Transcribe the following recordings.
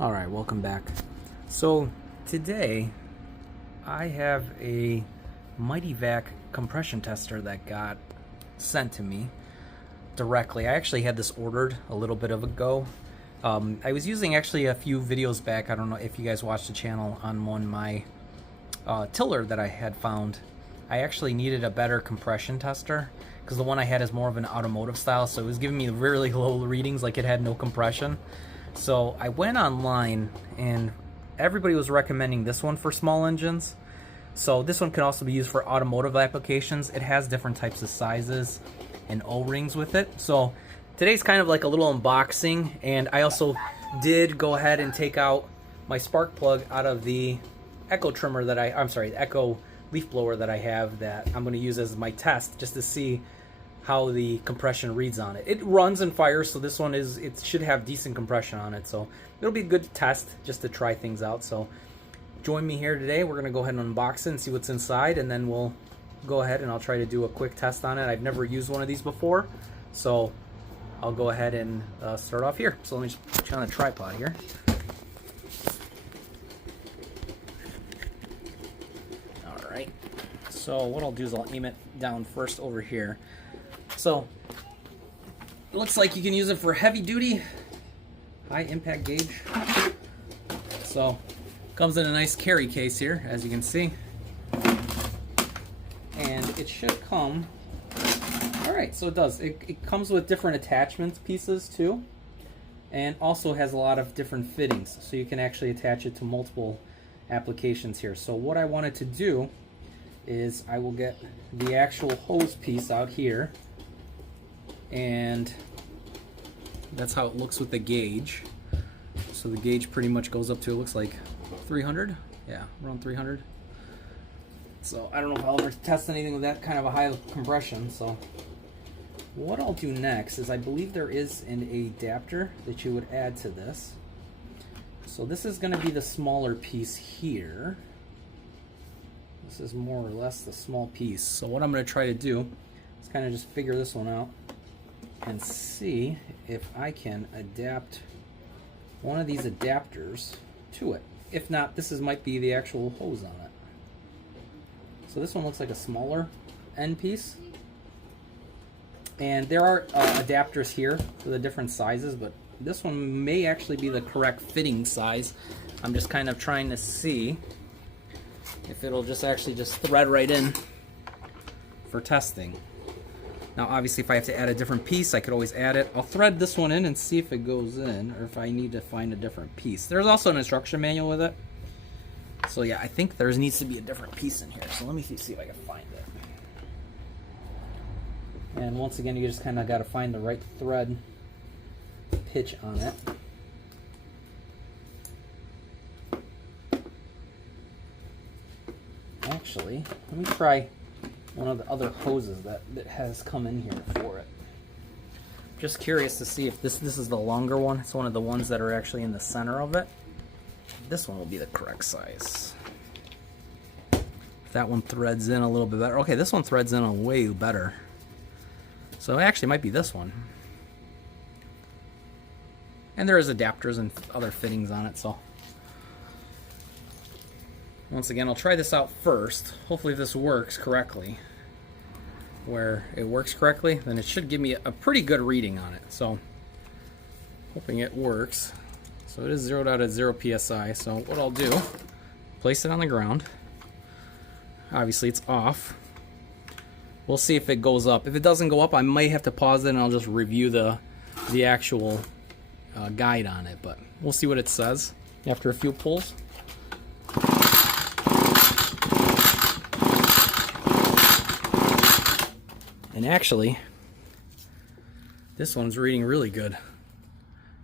Alright, welcome back. So today I have a MightyVac compression tester that got sent to me directly. I actually had this ordered a little bit ago. I was using actually a few videos back, I don't know if you guys watched the channel, on my tiller that I had found. I actually needed a better compression tester because the one I had is more of an automotive style, so it was giving me really low readings, like it had no compression. So I went online and everybody was recommending this one for small engines. So this one can also be used for automotive applications. It has different types of sizes and O-rings with it. So today's kind of like a little unboxing, and I also did go ahead and take out my spark plug out of the Echo trimmer that the Echo leaf blower that I have, that I'm going to use as my test just to see how the compression reads on it. It runs and fires, so this one it should have decent compression on it, so it'll be a good test just to try things out. So join me here today. We're gonna go ahead and unbox it and see what's inside, and then we'll go ahead and I'll try to do a quick test on it. I've never used one of these before, so I'll go ahead and start off here. So let me just put you on a tripod here. All right, so what I'll do is I'll aim it down first over here. So it looks like you can use it for heavy duty, high impact gauge. So comes in a nice carry case here, as you can see, and it should come. All right, so it does. It comes with different attachment pieces too, and also has a lot of different fittings, so you can actually attach it to multiple applications here. So what I wanted to do is I will get the actual hose piece out here, and that's how it looks with the gauge. So the gauge pretty much goes up to, it looks like 300, yeah, around 300. So I don't know if I'll ever test anything with that kind of a high compression. So what I'll do next is, I believe there is an adapter that you would add to this. So this is going to be the smaller piece here. This is more or less the small piece. So what I'm going to try to do is kind of just figure this one out and see if I can adapt one of these adapters to it. If not, might be the actual hose on it. So this one looks like a smaller end piece, and there are adapters here for the different sizes, but this one may actually be the correct fitting size. I'm just kind of trying to see if it'll just thread right in for testing. Now obviously if I have to add a different piece, I could always add it. I'll thread this one in and see if it goes in, or if I need to find a different piece. There's also an instruction manual with it. So yeah, I think there needs to be a different piece in here. So let me see if I can find it. And once again, you just kind of got to find the right thread pitch on it. Actually, let me try one of the other hoses that has come in here for it. Just curious to see if this is the longer one. It's one of the ones that are actually in the center of it. This one will be the correct size. That one threads in a little bit better. Okay, this one threads in a way better. So it actually might be this one. And there is adapters and other fittings on it, so once again, I'll try this out first. Hopefully this works correctly. Where it works correctly, then it should give me a pretty good reading on it. So, hoping it works. So it is zeroed out at 0 psi. So what I'll do, place it on the ground. Obviously it's off. We'll see if it goes up. If it doesn't go up, I might have to pause it and I'll just review the actual guide on it. But we'll see what it says after a few pulls. And actually, this one's reading really good.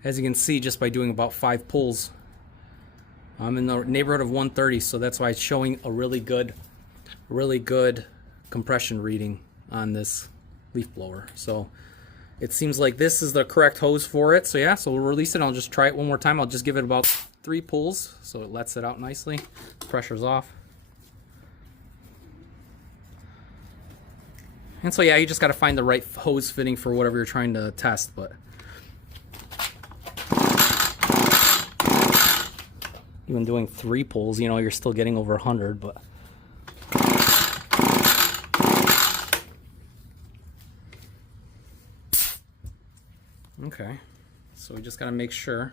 As you can see, just by doing about 5 pulls, I'm in the neighborhood of 130, so that's why it's showing a really good compression reading on this leaf blower. So it seems like this is the correct hose for it. So yeah, so we'll release it. I'll just try it one more time. I'll just give it about 3 pulls so it lets it out nicely. Pressure's off. And so yeah, you just got to find the right hose fitting for whatever you're trying to test. But even doing 3 pulls, you know, you're still getting over 100, but okay. So we just got to make sure,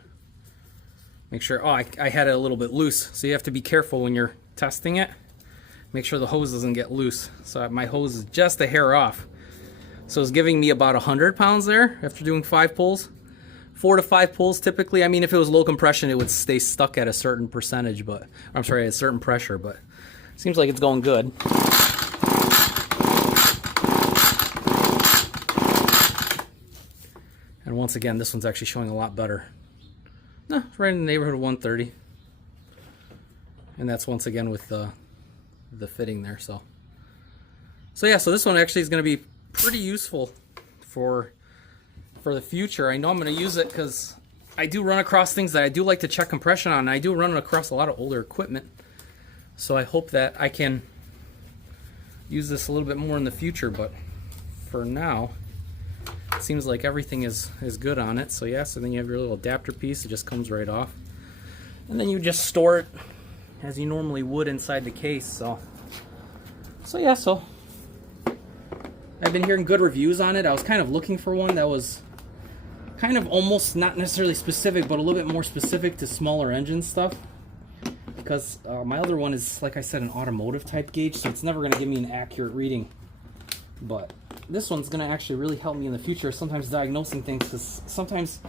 oh, I had it a little bit loose. So you have to be careful when you're testing it. Make sure the hose doesn't get loose. So my hose is just a hair off. So it's giving me about 100 pounds there after doing 5 pulls. 4 to 5 pulls typically. I mean, if it was low compression, it would stay stuck at a certain percentage, but I'm sorry, at a certain pressure, but it seems like it's going good. And once again, this one's actually showing a lot better. No, right in the neighborhood of 130. And that's once again with the fitting there. So yeah, so this one actually is going to be pretty useful for the future. I know I'm going to use it because I do run across things that I do like to check compression on. And I do run across a lot of older equipment. So I hope that I can use this a little bit more in the future. But for now, it seems like everything is good on it. So yeah, so then you have your little adapter piece. It just comes right off. And then you just store it as you normally would inside the case. So yeah, so I've been hearing good reviews on it. I was kind of looking for one that was kind of almost not necessarily specific, but a little bit more specific to smaller engine stuff. Because my other one is, like I said, an automotive type gauge, so it's never going to give me an accurate reading. But this one's going to actually really help me in the future, sometimes diagnosing things, because sometimes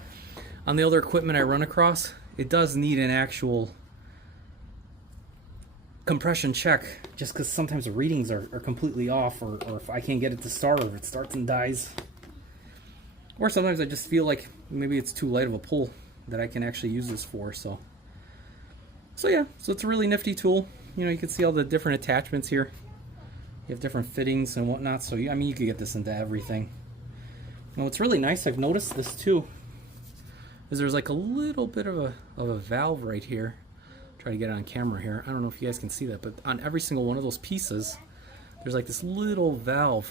on the other equipment I run across, it does need an actual compression check, just because sometimes the readings are completely off, or if I can't get it to start, or if it starts and dies. Or sometimes I just feel like maybe it's too light of a pull that I can actually use this for. So yeah, so it's a really nifty tool. You know, you can see all the different attachments here. You have different fittings and whatnot, so I mean, you could get this into everything. And what's really nice, I've noticed this too, is there's like a little bit of a valve right here. Try to get it on camera here. I don't know if you guys can see that, but on every single one of those pieces, there's like this little valve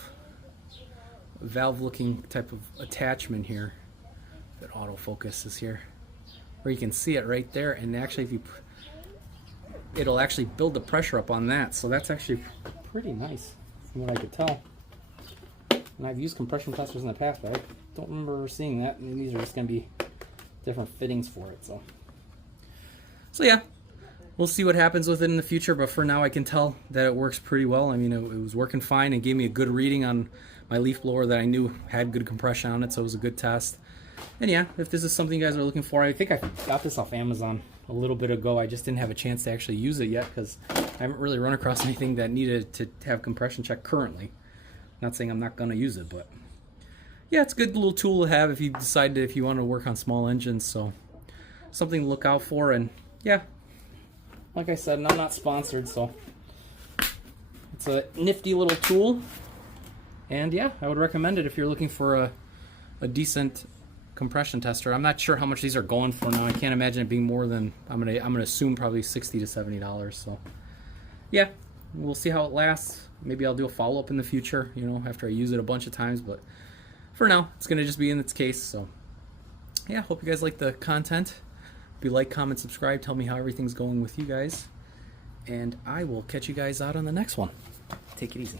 looking type of attachment here that autofocus is here, where you can see it right there. And actually, if you, it'll actually build the pressure up on that. So that's actually pretty nice from what I could tell. And I've used compression testers in the past, but I don't remember seeing that. And these are just going to be different fittings for it. So yeah. We'll see what happens with it in the future, but for now I can tell that it works pretty well. I mean, it was working fine and gave me a good reading on my leaf blower that I knew had good compression on it, so it was a good test. And yeah, if this is something you guys are looking for, I think I got this off Amazon a little bit ago. I just didn't have a chance to actually use it yet because I haven't really run across anything that needed to have compression check currently. Not saying I'm not going to use it, but yeah, it's a good little tool to have if you decide if you want to work on small engines. So something to look out for. And yeah, like I said, and I'm not sponsored, so it's a nifty little tool. And yeah, I would recommend it if you're looking for a decent compression tester. I'm not sure how much these are going for now. I can't imagine it being more than, I'm gonna assume probably $60 to $70. So yeah, we'll see how it lasts. Maybe I'll do a follow-up in the future, you know, after I use it a bunch of times. But for now, it's gonna just be in its case. So yeah, hope you guys like the content. If you like, comment, subscribe, tell me how everything's going with you guys. And I will catch you guys out on the next one. Take it easy.